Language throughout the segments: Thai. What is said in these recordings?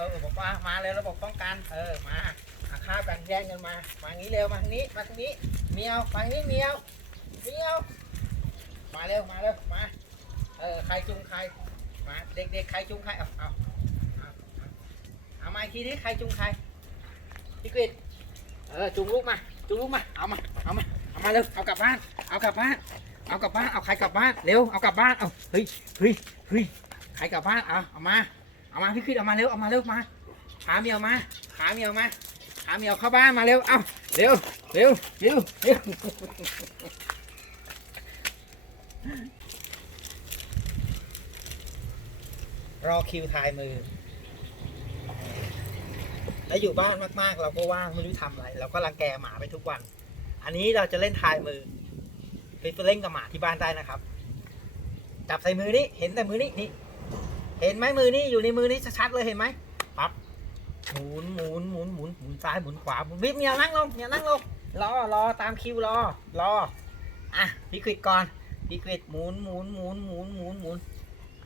เออบอกว่ามาเลยระบบป้องกัน เออมาอาคาบกันแย่งกันมา มางี้เร็วมาทางนี้มาทางนี้เมียวมาทางนี้เมียวเมียวมาเร็วมาเร็วมาเออใครจุงใครมาเด็กๆใครจุงใครเอาเอาเอามาทีนี้ใครจุงใครพี่กฤษเออจุงลูกมาจุงลูกมาเอามาเอามาเอามาเร็วเอากลับบ้านเอากลับบ้านเอากลับบ้านเอาใครกลับบ้านเร็วเอากลับบ้านเอาเฮ้ยเฮ้ยเฮ้ยใครกลับบ้านเอาเอามา เอามาพี่คิดเอามาเร็วเอามาเร็วมาขาเมียวมาขาเมียวมาขาเมียวเข้าบ้านมาเร็วเอาเร็วเร็วเร็วเร็วรอคิวทายมือแล้วอยู่บ้านมากๆ เราก็ว่างไม่รู้ทำอะไร เราก็รังแกหมาไปทุกวัน อันนี้เราจะเล่นทายมือไปเล่นกับหมาที่บ้านได้นะครับ จับใส่มือนี่เห็นแต่มือนี่นี่ เห็นไหมมือนี่อยู่ในมือนี่ชัดๆเลยเห็นไหมปั๊บหมุนหมุนหมุนหมุนหมุนซ้ายหมุนขวาหมุนวิบเมียนั่งลงเมียนั่งลงรอรอตามคิวรอรออะพี่ควิดก่อนพี่ควิดหมุนหมุนหมุนหมุนหมุนหมุน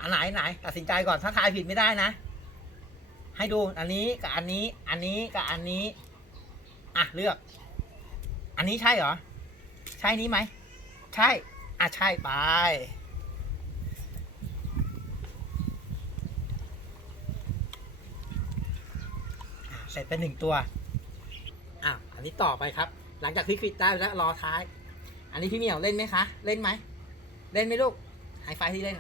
อันไหนไหนตัดสินใจก่อนถ้าทายผิดไม่ได้นะ ให้ดูอันนี้กับอันนี้ อันนี้กับอันนี้อะเลือก อันนี้ใช่เหรอ ใช่นี้ไหม ใช่ อะใช่ไป เสร็จไปหนึ่งตัวอะอันนี้ต่อไปครับ หลังจากที่ควิดได้แล้วรอท้าย อันนี้พี่เหมียวเล่นไหมคะ เล่นไหม เล่นไหมลูกไฮไฟที่เล่น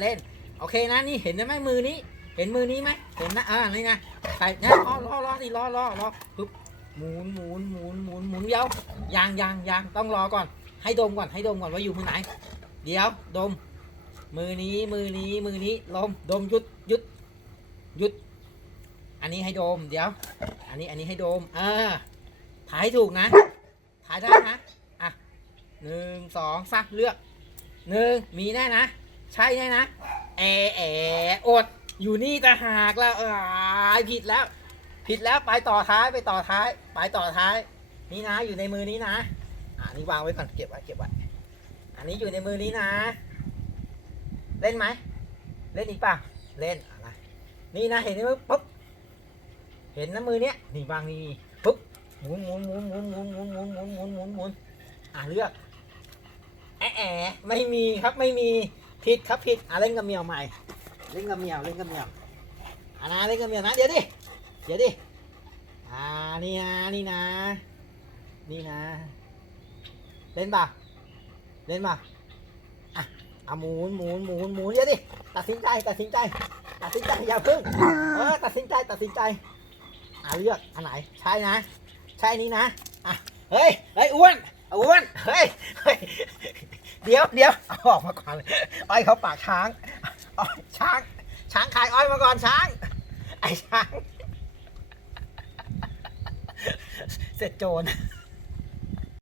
เล่น โอเคนะนี่เห็นไหมมือนี้ เห็นมือนี้ไหมเห็นนะอ่านี่ไงใส่เนี่ยรอรอรอสิรอรอรอปึ๊บหมุนหมุนหมุนหมุนหมุนเดี๋ยวยางยางยางต้องรอก่อน ให้ดมก่อนให้ดมก่อนว่าอยู่มือไหน เดี๋ยวดม มือนี้มือนี้มือนี้ลมดมหยุดหยุดหยุด อันนี้ให้โดม เดี๋ยว อันนี้อันนี้ให้โดม อ่าถ่ายให้ถูกนะถ่ายได้นะ อะหนึ่งสองสามเลือกหนึ่งมีแน่นะ ใช่แน่นะ แอแออด อยู่นี่แต่หากแล้วเออผิดแล้ว ผิดแล้วไปต่อท้ายไปต่อท้าย ไปต่อท้าย นี่นะอยู่ในมือนี้นะ อ่านี่วางไว้ก่อนเก็บไว้เก็บไว้อันนี้อยู่ในมือนี้นะ เล่นไหม เล่นอีกป่ะ เล่นอะไรนี่นะเห็นไหมปุ๊บ เห็นนะมือเนี้ยนี่วางนี่ปุ๊บหมุนหมุนหมุนหมุนหมุนหมุนหมุนหมุนหมุนหมุนหมุนอะเลือกแอะแอะไม่มีครับไม่มีผิดครับผิดอะเล่นกับเมียวใหม่เล่นกับเมียวเล่นกับเมียวอะนะเล่นกับเมียวนะเดี๋ยวดิเดี๋ยวดิอ่านี่นะนี่นะ นี่นะ เล่นป่ะเล่นป่ะอะอะหมุนหมุนหมุนหมุนเดี๋ยวดิตัดสินใจตัดสินใจ ตัดสินใจอย่าพึ่งเออตัดสินใจตัดสินใจ อะเลือกอันไหนใช่นะ ใช่นี้นะอะเฮ้ยเฮ้ยอ้วนอ้วนเฮ้ยเฮ้ยเดี๋ยวเดี๋ยวเอาออกมาก่อนอ้อยเขาปากช้างอ้อยช้าง ช้างขายอ้อยมาก่อนช้าง ไอ้ช้าง เสร็จโจร